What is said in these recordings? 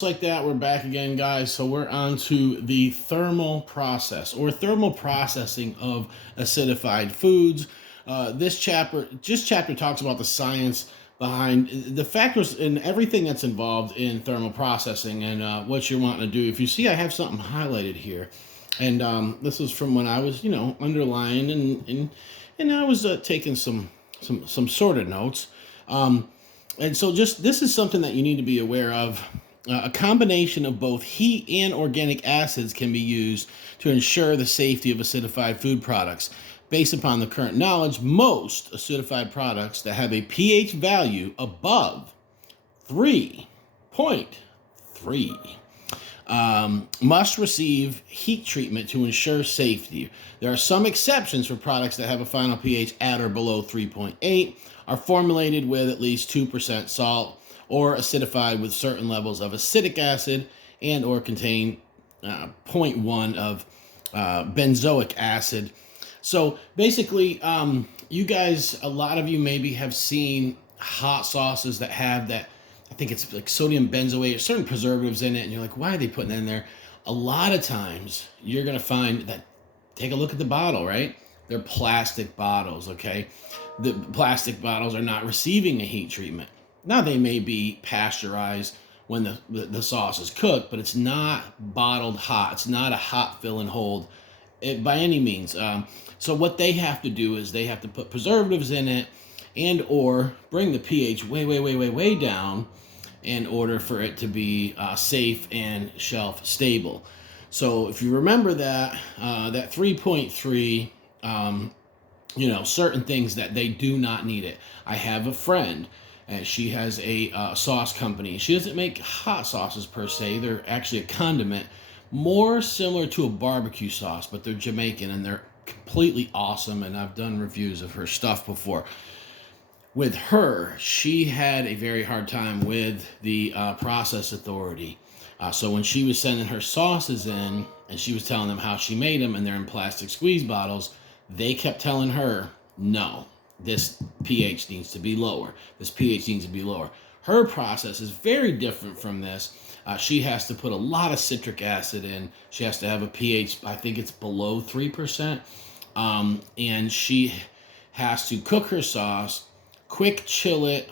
Like that, we're back again, guys. So we're on to the thermal process or thermal processing of acidified foods. This chapter talks about the science behind the factors and everything that's involved in thermal processing and what you're wanting to do. If you see, I have something highlighted here, and this is from when I was, underlying and I was taking some sort of notes. And so, just this is something that you need to be aware of. A combination of both heat and organic acids can be used to ensure the safety of acidified food products. Based upon the current knowledge, most acidified products that have a pH value above 3.3 must receive heat treatment to ensure safety. There are some exceptions for products that have a final pH at or below 3.8, are formulated with at least 2% salt, or acidified with certain levels of acetic acid, and or contain zero point 0.1 of benzoic acid. So basically, you guys, a lot of you maybe have seen hot sauces that have that, I think it's like sodium benzoate or certain preservatives in it, and you're like, why are they putting that in there? A lot of times you're going to find that, take a look at the bottle, right? They're plastic bottles, okay? The plastic bottles are not receiving a heat treatment. Now, they may be pasteurized when the sauce is cooked, but it's not bottled hot. It's not a hot fill and hold by any means. So what they have to do is they have to put preservatives in it and or bring the pH way down in order for it to be safe and shelf stable. So if you remember that 3.3, certain things that they do not need it. I have a friend, and she has a sauce company. She doesn't make hot sauces per se. They're actually a condiment, more similar to a barbecue sauce, but they're Jamaican and they're completely awesome. And I've done reviews of her stuff before. With her, she had a very hard time with the process authority. So when she was sending her sauces in and she was telling them how she made them and they're in plastic squeeze bottles, they kept telling her, no, this pH needs to be lower. This pH needs to be lower. Her process is very different from this. She has to put a lot of citric acid in. She has to have a pH, I think it's below 3%. And she has to cook her sauce, quick chill it.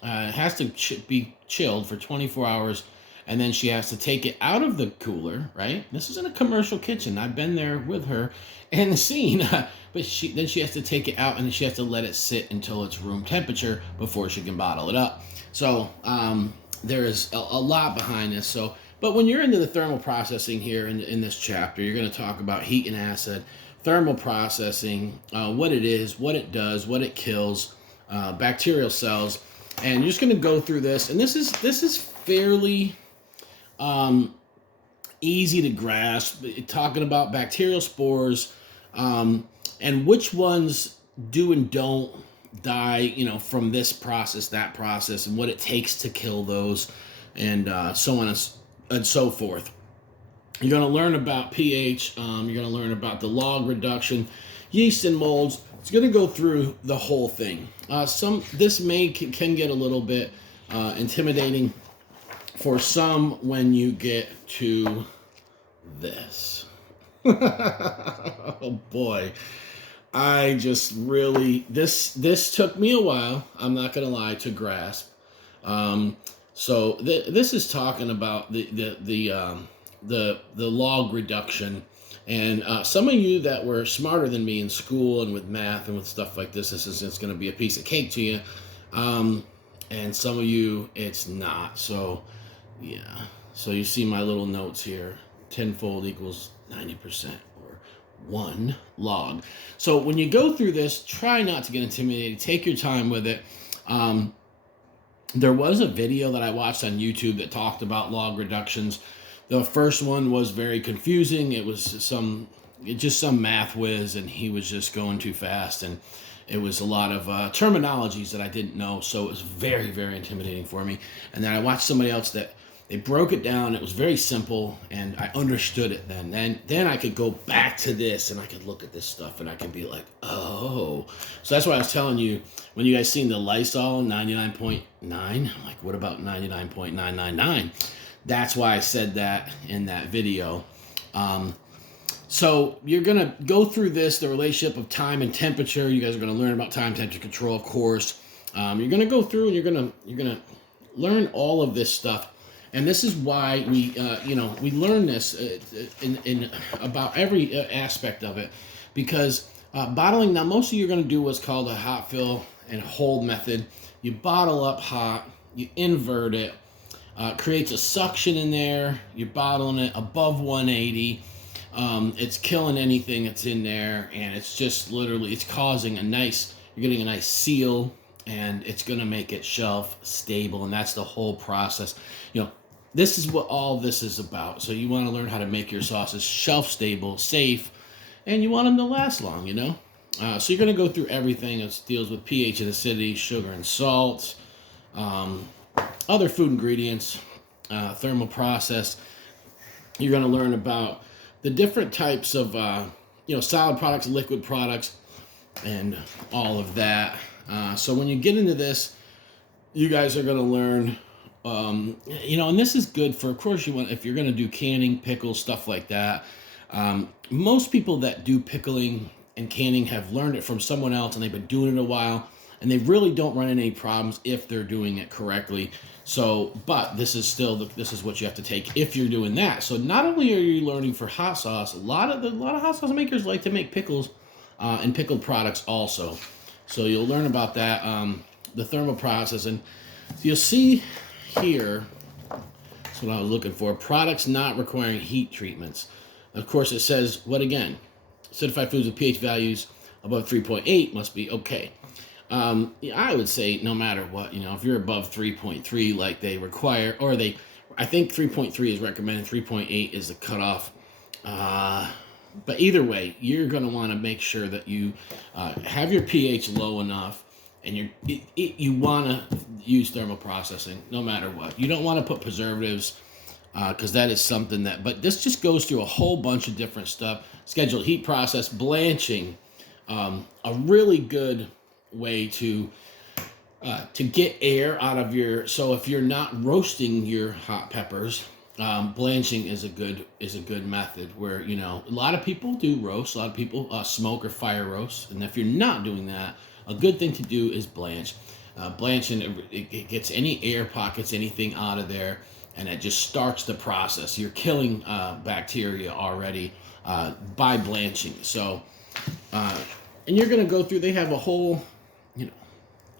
It has to be chilled for 24 hours. And then she has to take it out of the cooler, right? This isn't a commercial kitchen. I've been there with her and seen. But then she has to take it out and then she has to let it sit until it's room temperature before she can bottle it up. So there is a lot behind this. But when you're into the thermal processing here in this chapter, you're going to talk about heat and acid, thermal processing, what it is, what it does, what it kills, bacterial cells, and you're just going to go through this. And this is fairly easy to grasp, talking about bacterial spores, and which ones do and don't die, from this process, that process, and what it takes to kill those, and so on and so forth. You're going to learn about pH. You're going to learn about the log reduction, yeast and molds. It's going to go through the whole thing. This can get a little bit intimidating for some when you get to this. Oh boy. I just really this took me a while, I'm not gonna lie, to grasp. This is talking about the log reduction, and some of you that were smarter than me in school and with math and with stuff like this is going to be a piece of cake to you, and some of you it's not. So yeah, so you see my little notes here: tenfold equals 90%. 1 log. So when you go through this, try not to get intimidated. Take your time with it. There was a video that I watched on YouTube that talked about log reductions. The first one was very confusing. It was some math whiz, and he was just going too fast, and it was a lot of terminologies that I didn't know. So it was very, very intimidating for me. And then I watched somebody else that they broke it down. It was very simple, and I understood it then. Then I could go back to this, and I could look at this stuff, and I could be like, oh. So that's why I was telling you, when you guys seen the Lysol 99.9, I'm like, what about 99.999? That's why I said that in that video. Um, so you're gonna go through this, the relationship of time and temperature. You guys are gonna learn about time temperature control, of course. You're gonna go through and you're gonna learn all of this stuff. And this is why we learn this in about every aspect of it, because bottling. Now, most of you are going to do what's called a hot fill and hold method. You bottle up hot, you invert it, creates a suction in there. You're bottling it above 180. It's killing anything that's in there, and it's just literally it's causing a nice. You're getting a nice seal, and it's going to make it shelf stable, and that's the whole process. This is what all this is about. So you want to learn how to make your sauces shelf stable, safe, and you want them to last long. So you're going to go through everything that deals with pH and acidity, sugar and salt, other food ingredients, thermal process. You're going to learn about the different types of solid products, liquid products, and all of that. So when you get into this, you guys are going to learn, and this is good for, of course, if you're going to do canning, pickles, stuff like that. Most people that do pickling and canning have learned it from someone else, and they've been doing it a while, and they really don't run into any problems if they're doing it correctly. So, but this is what you have to take if you're doing that. So not only are you learning for hot sauce, a lot of hot sauce makers like to make pickles and pickled products also. So you'll learn about that, the thermal process, and you'll see here. That's what I was looking for. Products not requiring heat treatments. Of course, it says what again? Certified foods with pH values above 3.8 must be okay. I would say no matter what, if you're above 3.3 like they require, I think 3.3 is recommended, 3.8 is the cutoff. But either way, you're going to want to make sure that you have your pH low enough, and you want to use thermal processing no matter what. You don't want to put preservatives, because that is something but this just goes through a whole bunch of different stuff. Scheduled heat process, blanching, a really good way to get air out of so if you're not roasting your hot peppers, blanching is a good method where, a lot of people do roast, a lot of people smoke or fire roast, and if you're not doing that, a good thing to do is blanch. Blanching, it gets any air pockets, anything out of there, and it just starts the process. You're killing bacteria already by blanching. So, and you're going to go through, they have a whole,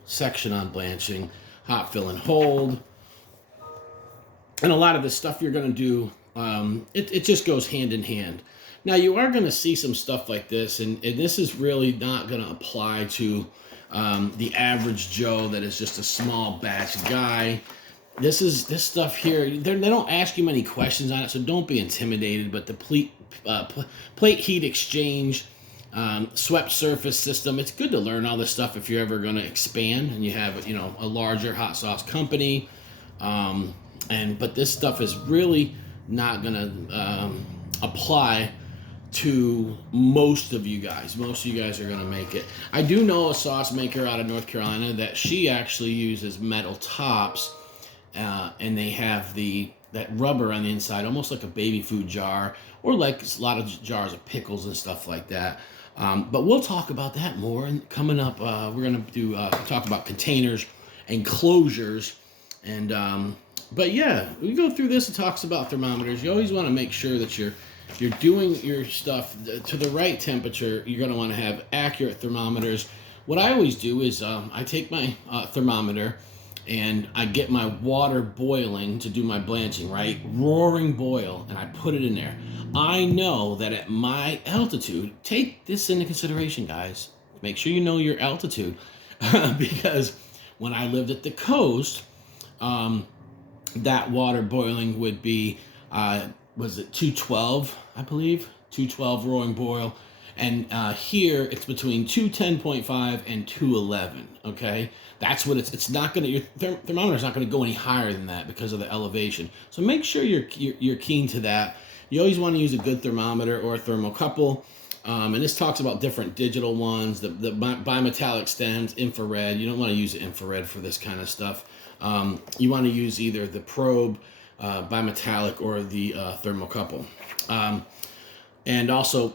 section on blanching, hot fill and hold. And a lot of the stuff you're going to do, it just goes hand in hand. Now, you are going to see some stuff like this, and this is really not going to apply to the average Joe that is just a small batch guy. This stuff here, they don't ask you many questions on it, so don't be intimidated. But the plate heat exchange, swept surface system, it's good to learn all this stuff if you're ever going to expand and you have a larger hot sauce company. But this stuff is really not going to apply to most of you guys. Most of you guys are going to make it. I do know a sauce maker out of North Carolina that she actually uses metal tops, and they have that rubber on the inside, almost like a baby food jar, or like a lot of jars of pickles and stuff like that. But we'll talk about that more. And coming up, we're going to talk about containers and closures. And but yeah, we go through this. It talks about thermometers. You always want to make sure that you're doing your stuff to the right temperature. You're going to want to have accurate thermometers. What I always do is I take my thermometer and I get my water boiling to do my blanching, right? Roaring boil, and I put it in there. I know that at my altitude, take this into consideration, guys. Make sure you know your altitude, because when I lived at the coast, that water boiling would be, was it 212, I believe? 212 roaring boil. And here it's between 210.5 and 211, okay? That's what it's not going to, your thermometer's not going to go any higher than that because of the elevation. So make sure you're keen to that. You always want to use a good thermometer or a thermocouple. And this talks about different digital ones, the bimetallic stems, infrared. You don't want to use infrared for this kind of stuff. You want to use either the probe, bimetallic or the thermocouple. And also,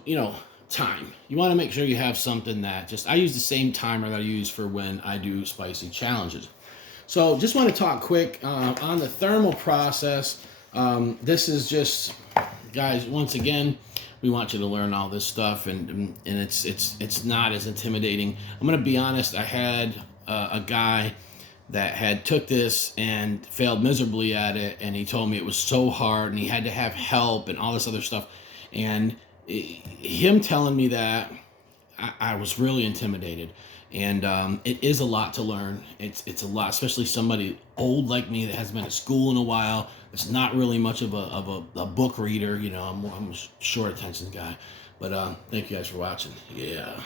time. You want to make sure you have something that just, I use the same timer that I use for when I do spicy challenges. So just want to talk quick on the thermal process. This is just, guys, once again, we want you to learn all this stuff, and it's not as intimidating. I'm gonna be honest. I had a guy that had took this and failed miserably at it, and he told me it was so hard, and he had to have help and all this other stuff. And him telling me that, I was really intimidated. And it is a lot to learn. It's a lot, especially somebody old like me that hasn't been to school in a while. It's not really much of a book reader. I'm a short attention guy. But thank you guys for watching. Yeah.